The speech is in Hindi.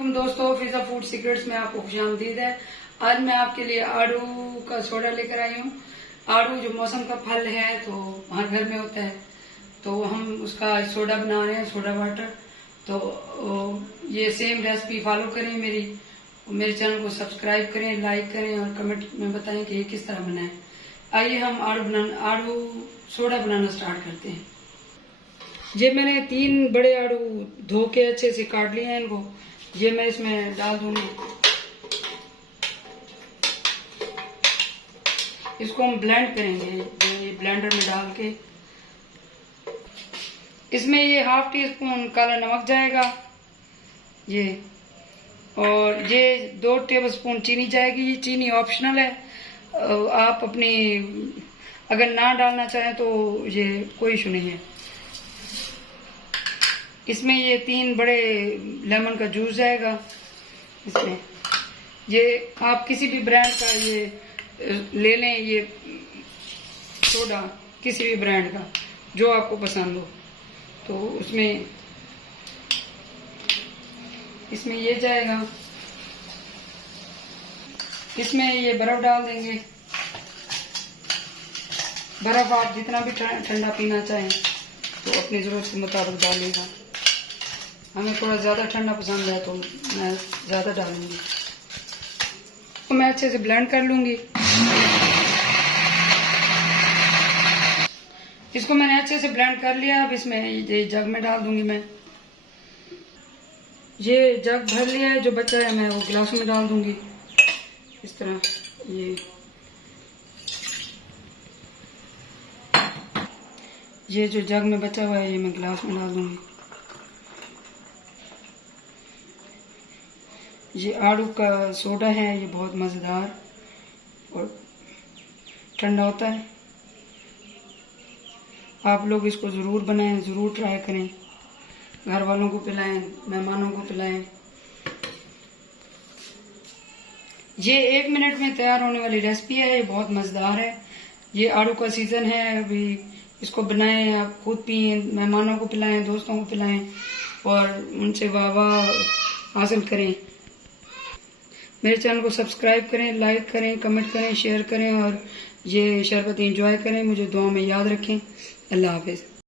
अस्सलामुअलैकुम दोस्तों, फिजा फूड सीक्रेट्स में आपको खुशामदीद है। आज मैं आपके लिए आड़ू का सोडा लेकर आई हूँ। आड़ू जो मौसम का फल है तो हर घर में होता है, तो हम उसका सोडा बना रहे हैं, सोडा वाटर। तो ये सेम रेसिपी फॉलो करें मेरे चैनल को सब्सक्राइब करें, लाइक करें और कमेंट में बताएं कि ये किस तरह बनाएं। आइए हम आड़ू सोडा बनाना स्टार्ट करते हैं। ये मैंने 3 बड़े आड़ू धो के अच्छे से काट लिए हैं। इनको ये मैं इसमें डाल दूंगी। इसको हम ब्लेंड करेंगे, ये ब्लेंडर में डाल के। इसमें ये 1/2 टीस्पून काला नमक जाएगा ये, और ये 2 टेबलस्पून चीनी जाएगी। ये चीनी ऑप्शनल है, आप अपनी अगर ना डालना चाहें तो ये कोई इशू नहीं है। इसमें ये 3 बड़े लेमन का जूस जाएगा इसमें। ये आप किसी भी ब्रांड का ये ले लें, ये सोडा किसी भी ब्रांड का जो आपको पसंद हो। तो इसमें ये जाएगा। इसमें ये बर्फ डाल देंगे। बर्फ आप जितना भी ठंडा पीना चाहें तो अपनी जरूरत के मुताबिक डालिएगा। हमें थोड़ा ज़्यादा ठंडा पसंद है तो मैं ज़्यादा डालूंगी। तो मैं अच्छे से ब्लेंड कर लूंगी। इसको मैंने अच्छे से ब्लेंड कर लिया। अब इसमें ये जग में डाल दूंगी मैं। ये जग भर लिया है, जो बचा है मैं वो गिलास में डाल दूंगी इस तरह। ये जो जग में बचा हुआ है ये मैं गिलास में डाल दूंगी। ये आड़ू का सोडा है, ये बहुत मज़ेदार और ठंडा होता है। आप लोग इसको ज़रूर बनाएं, ज़रूर ट्राई करें। घर वालों को पिलाएं, मेहमानों को पिलाएं। ये 1 मिनट में तैयार होने वाली रेसिपी है। ये बहुत मज़ेदार है। ये आड़ू का सीज़न है अभी। इसको बनाएं, आप खुद पिएं, मेहमानों को पिलाएं, दोस्तों को पिलाएं और उनसे वाह हासिल करें। मेरे चैनल को सब्सक्राइब करें, लाइक करें, कमेंट करें, शेयर करें और ये शरबत एंजॉय करें। मुझे दुआ में याद रखें। अल्लाह हाफिज़।